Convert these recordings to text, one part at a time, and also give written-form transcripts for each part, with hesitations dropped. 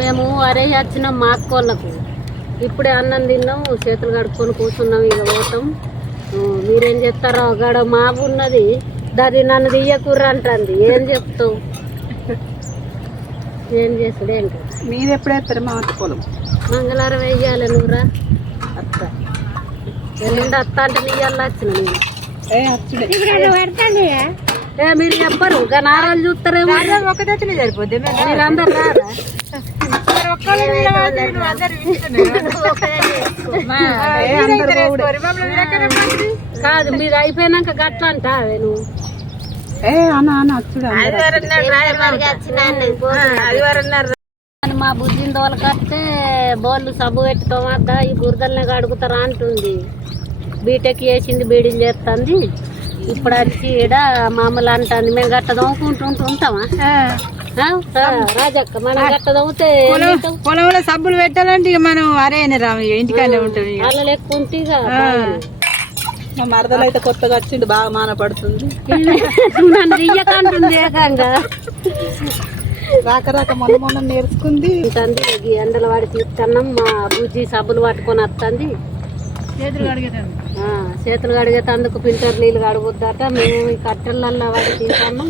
మేము అరే వచ్చినాం మా అక్కోళ్ళకు ఇప్పుడే అన్నం తిన్నాం చేతులు కడుక్కొని కూర్చున్నాం ఇక పోతాం మీరేం చెప్తారో గడ మాపు ఉన్నది దాది నన్ను తీయకుర్ర అంటుంది ఏం చెప్తావు ఏం చేసుడు ఏం కదా మీరు ఎప్పుడైతారు మా అత్త పొలం మంగళవారం వేయాలి నువ్వురా అత్త ఎల్లుండి అత్త అంటే నీ అల్ల వచ్చిన మీరు చెప్పరు ఇంకా నారాలు చూస్తారేమో ఒక తెచ్చిన సరిపోద్ది మీరు అందరు రారా కాదు మీరు అయిపోయినాక గట్ల అంటావే నువ్వు మా బుద్ధిని తోలకస్తే బోళ్ళు సబ్బు పెట్టుకోవద్దా ఈ బురదలనే కడుగుతారా అంటుంది బీటెక్ చేసింది బీడీలు చేస్తుంది ఇప్పుడు వచ్చి ఈడ మామూలు అంటుంది మేము గట్ట దమ్ముకుంటూ ఉంటామా రాజక్క మనం గట్ట దమ్మితే పొలంలో సబ్బులు పెట్టాలంటే మనం అరే రాము ఇంటికానే ఉంటుంది అలా లెక్కుంటే మా మరదలు అయితే కొత్తగా వచ్చింది బాగా మాన పడుతుంది నన్ను ఇయ్యకంటుంది ఏకంగా రాక మొన్న నేర్చుకుంది తండ్రి ఎండల వాడి తీసుకున్నాం మా బుజ్జి సబ్బులు పట్టుకొని వస్తుంది చేతులు కడిగేటందుకు ఫిల్టర్ నీళ్ళు కడుగుద్దట మేము ఈ కట్టెలల్లో వాడి తీసుకున్నాం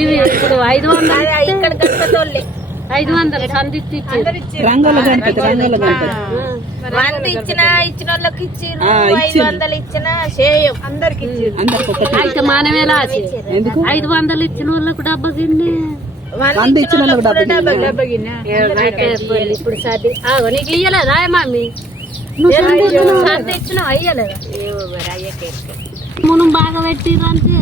ఇవి ఇప్పుడు 500 సందిచ్చి రంగుల గంట ఇచ్చిన వాళ్ళకి ఇచ్చిన 500 ఇచ్చిన చేయం అందరికి అయితే మనమే లాసి 500 ఇచ్చిన వాళ్ళకు డబ్బా గిన్నె ఇచ్చిన ఇప్పుడు సర్ది నీకు ఇయ్యలేదా మమ్మీ సర్ది ఇచ్చిన అయ్యలేదా మనం బాగా పెట్టిరంటే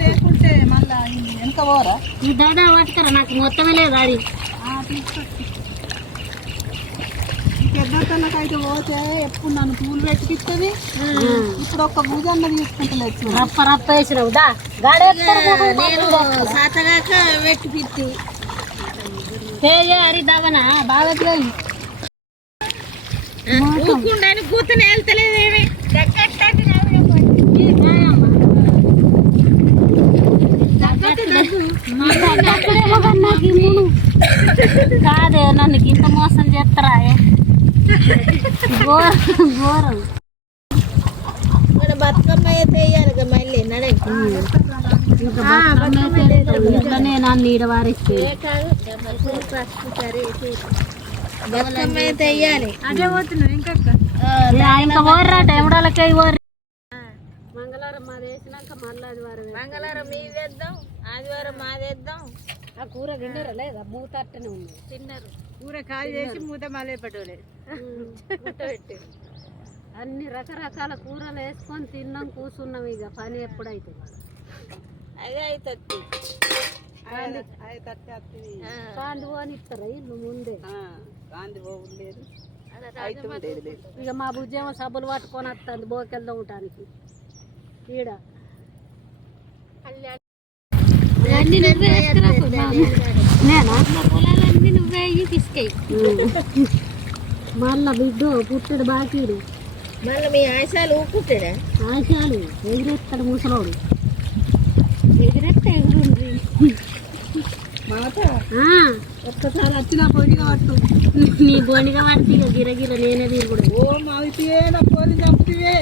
లేకుంటే మళ్ళా వెనక పోరా ఈ దాదా పట్టుకరా నాకు మొత్తమే లేదు అది పెద్దకైతే పోతే ఎప్పుడు నన్ను పూలు పెట్టిస్తుంది ఇప్పుడు ఒక్క భూజన్న తీసుకుంటలేదు రప్ప రప్ప వేసినావు సాతగాక పెట్టి పిత్తి అరి దాగనా బాగా ఊకుండాని కూతుని వెళ్తలేదేమి కాదే నన్ను ఇంత మోసం చేస్తారా ఘోరం బతుకమ్మ అయితే వేయాలి మళ్ళీ ఇంట్లోనే నన్ను ఈడ వారిస్తే బతుకమ్మ అయితే వేయాలి అదే పోతున్నాను ఇంకా పోర్రాట ఎవడాలకే పోర్రి మంగళవారం మాది వేసినాక మళ్ళీ ఆదివారం మంగళవారం మీది వేద్దాం ఆదివారం మాది వేద్దాం ఆ కూర గిండరా లేదా మూత అట్టనే ఉంది తిన్నారు కూర కాలు చేసి మూత మళ్ళీ పెట్టలేదు అన్ని రకరకాల కూరలు వేసుకొని తిన్నాం కూర్చున్నాం ఇక పని ఎప్పుడైతే అదే అవుతుంది కాండి పోని ఇస్తారా ఇల్లు ముందే ఇక మా బుజ్జేమో సబ్బులు పట్టుకొని వస్తుంది బోకెళ్దాం ఉండటానికి ఈడ నేనా పొలాలన్నీ నువ్వే తీసుకెళ్ళి మళ్ళా బిడ్డ పుట్టడు బాకీడు మళ్ళీ మీ ఆశాలు ఊపుకుంటాడా ఆశాలు ఎగిరేస్తాడు ముసలోడు ఎగిరేస్తే ఎగురుండ్రి ఒక్కసారి వచ్చిన పొడిగా పట్టు నీ బొండిగా పడితే ఇక గిరగిర నేనే తిరుగుడు ఓ మావితే నా పోలి చంపుతావే